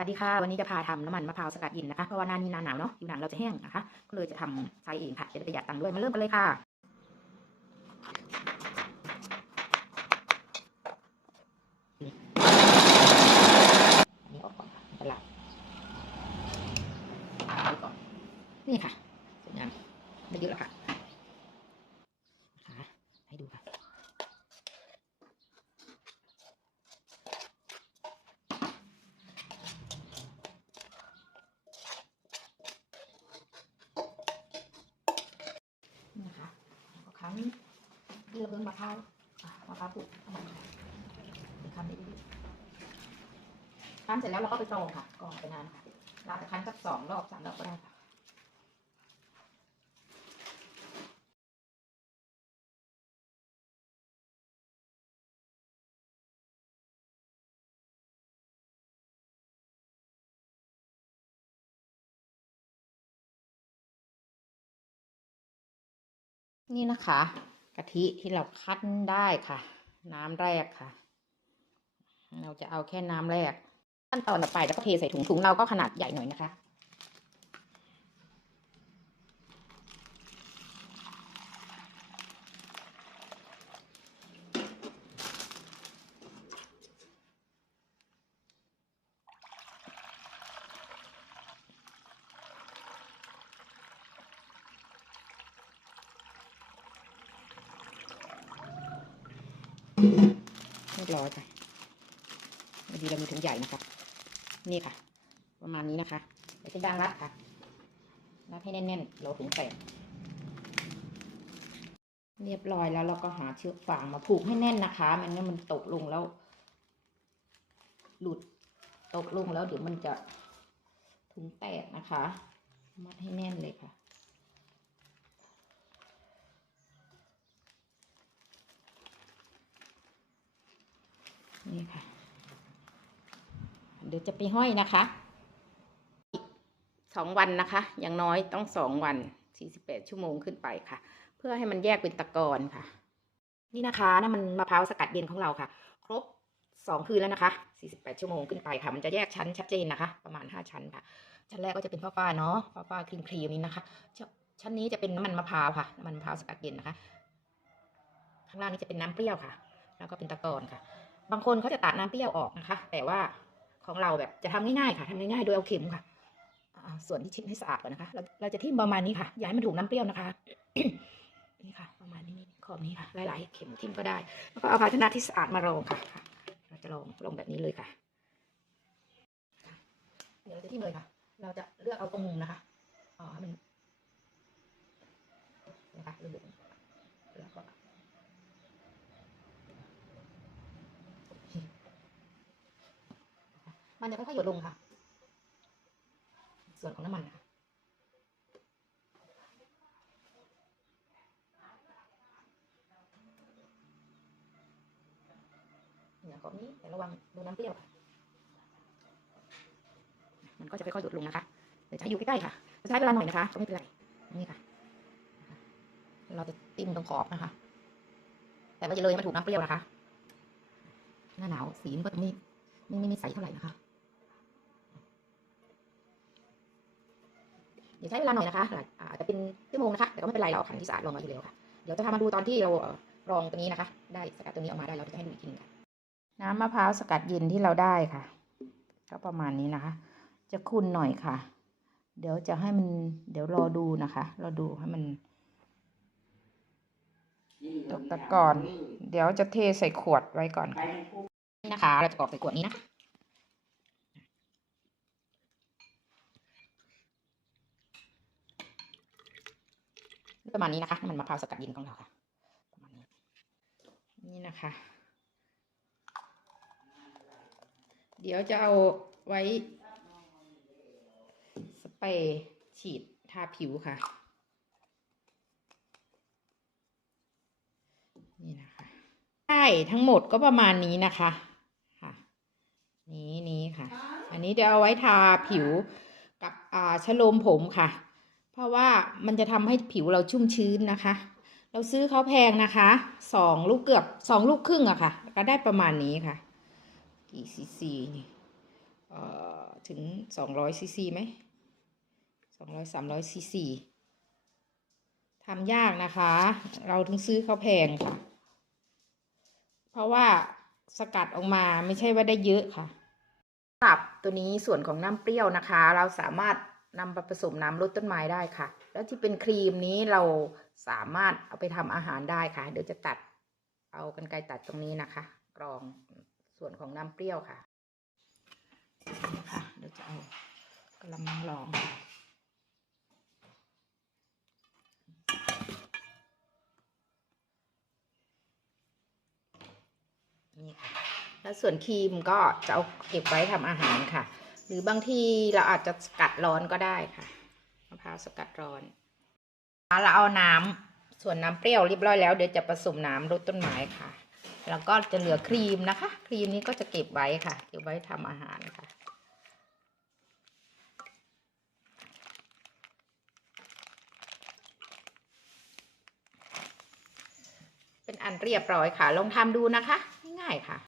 วัสดีค่ะวันนี้จะพาทำน้ำมันมะพร้าวสกัดเย็นนะคะเพราะว่าหน้านี้หนาหนาวเนาะผิวหนังเราจะแห้งนะคะ ก็เลยจะทำใช้เองค่ะจะได้ประหยัดตังค์ด้วยมาเริ่มกันเลยค่ะอันนี้ออกก่อนค่ะตลาดเอาก่อนนี่ค่ะสวยงามได้เยอะแล้วค่ะให้ดูค่ะ นี่นะคะ แล้วก็คั้นด้วยระเบิงมะพร้าวมะพร้าวปลูกเอามาเดี๋ยวคั้นได้ดีทำเสร็จแล้วเราก็ไปตองค่ะกรองไปนานค่ะเราจะคั้นสักสองรอบสามรอบก็ได้ค่ะ นี่นะคะกะทิที่เราคั้นได้ค่ะ น้ำแรกค่ะ เราจะเอาแค่น้ำแรก ขั้นตอนต่อไปแล้วก็เทใส่ถุงถุงเราก็ขนาดใหญ่หน่อยนะคะ เรียบร้อยค่ะพอดีเรามีถุงใหญ่นะครับนี่ค่ะ ประมาณนี้นะคะไปที่ด้านรัดค่ะรัดให้แน่นๆเราถุงแตกเรียบร้อยแล้วเราก็หาเชือกฟางมาผูกให้แน่นนะคะไมันงั้นมันตกลงแล้ว หลุดตกลงแล้วเดี๋ยวมันจะถุงแตกนะคะ มัดให้แน่นเลยค่ะ นี่ค่ะ เดี๋ยวจะไปห้อยนะคะสองวันนะคะ อย่างน้อยต้องสองวันสี่สิบแปดชั่วโมงขึ้นไปค่ะ เพื่อให้มันแยกเป็นตะกอนค่ะ นี่นะคะน้ำมันมะพร้าวสกัดเย็นของเราค่ะ ครบสองคืนแล้วนะคะสี่สิบแปดชั่วโมงขึ้นไปค่ะ มันจะแยกชั้นชัดเจนนะคะ ประมาณห้าชั้นค่ะ ชั้นแรกก็จะเป็นฟ้าๆเนาะฟ้าๆครีมครีมนี้นะคะชชั้นนี้จะเป็นน้ำมันมะพร้าวค่ะ น้ำมันมะพร้าวสกัดเย็นนะคะ ข้างล่างนี้จะเป็นน้ำเปรี้ยวค่ะ แล้วก็เป็นตะกอนค่ะ บางคนเขาจะตัดน้ำเปรี้ยวออกนะคะ แต่ว่าของเราแบบจะทำง่ายๆค่ะทำง่ายๆโดยเอาเข็มค่ะส่วนที่ชิ้นให้สะอาดก่อนนะคะ เราเราจะทิ่มประมาณนี้ค่ะ อย่าให้มันถูกน้ำเปรี้ยวนะคะ นี่ค่ะ ประมาณนี้ขอบนี้ค่ะ หลายๆ เข็มทิ่มก็ได้ แล้วก็เอาภาชนะที่สะอาดมารองค่ะ เราจะลองลงแบบนี้เลยค่ะ เดี๋ยวเราจะทิ่มเลยค่ะ เราจะเลือกเอาตรงมุมนะคะ อ๋อมันนะคะเลือก มันจะค่อยๆหยดลงค่ะ ส่วนของน้ำมันนะคะเนี่ยขอบนี้แต่ระวังโดนน้ำเปรี้ยวค่ะ มันก็จะค่อยๆหยดลงนะคะ เดี๋ยวจะให้อยู่ใกล้ๆค่ะใช้เวลาหน่อยนะคะก็ไม่เป็นไร นี่ค่ะ เราจะติ้มตรงขอบนะคะ แต่ว่าจะเลยมันถูกน้ำเปรี้ยวนะคะ หน้าหนาวสีมันก็จะไม่ไม่ไม่ไม่ใสเท่าไหร่นะคะ เดี๋ยวใช้เวลาหน่อยนะคะหลายอาจจะเป็นชั่วโมงนะคะ แต่ก็ไม่เป็นไรเราเอาขันที่สะอาดลงมาอยู่แล้วค่ะ เดี๋ยวจะพามาดูตอนที่เราเอ่อรองตัวนี้นะคะ ได้สกัดตัวนี้ออกมาได้เราจะให้ดูอีกทีหนึงค่ะน้ำมะพร้าวสกัดเย็นที่เราได้ค่ะ ก็ประมาณนี้นะคะ จะขุ่นหน่อยค่ะ เดี๋ยวจะให้มัน เดี๋ยวรอดูนะคะ รอดูให้มันตกตะกอน เดี๋ยวจะเทใส่ขวดไว้ก่อนค่ะนี่นะคะ เราจะกรอกใส่ขวดนี้นะ ประมาณนี้นะคะน้ำมันมะพร้าวสกัดเย็นของเราค่ะประมาณนี้นี่นะคะ เดี๋ยวจะเอาไว้สเปรย์ฉีดทาผิวค่ะ นี่นะคะได้ทั้งหมดก็ประมาณนี้นะคะค่ะ นี้นี้ค่ะ อันนี้จะเอาไว้ทาผิวกับอ่าชโลมผมค่ะ ราะว่ามันจะทำให้ผิวเราชุ่มชื้นนะคะ เราซื้อเขาแพงนะคะสองลูกเกือบสองลูกครึ่งอะค่ะ ก็ได้ประมาณนี้ค่ะ กี่ซีซีนี่เอ่อถึงสองร้อยซีซีไหมสองร้อยสามร้อยซีซีทำยากนะคะ เราถึงซื้อเขาแพงค่ะ เพราะว่าสกัดออกมาไม่ใช่ว่าได้เยอะค่ะ ปรับตัวนี้ส่วนของน้ำเปรี้ยวนะคะ เราสามารถ นำไปผสมน้ำรดต้นไม้ได้ค่ะ แล้วที่เป็นครีมนี้เราสามารถเอาไปทำอาหารได้ค่ะ เดี๋ยวจะตัดเอากันไกรตัดตรงนี้นะคะ กรองส่วนของน้ำเปรี้ยวค่ะค่ะเดี๋ยวจะเอากระมังรองค่ะนี่ค่ะแล้วส่วนครีมก็จะเอาเก็บไว้ทำอาหารค่ะ หรือบางทีเราอาจจะสกัดร้อนก็ได้ค่ะมะพร้าวสกัดร้อนเราเอาน้ำส่วนน้ำเปรี้ยวเรียบร้อยแล้วเดี๋ยวจะผสมน้ำรดต้นไม้ค่ะ แล้วก็จะเหลือครีมนะคะ ครีมนี้ก็จะเก็บไว้ค่ะ เก็บไว้ทำอาหารค่ะเป็นอันเรียบร้อยค่ะ ลองทำดูนะคะ ง่ายๆค่ะ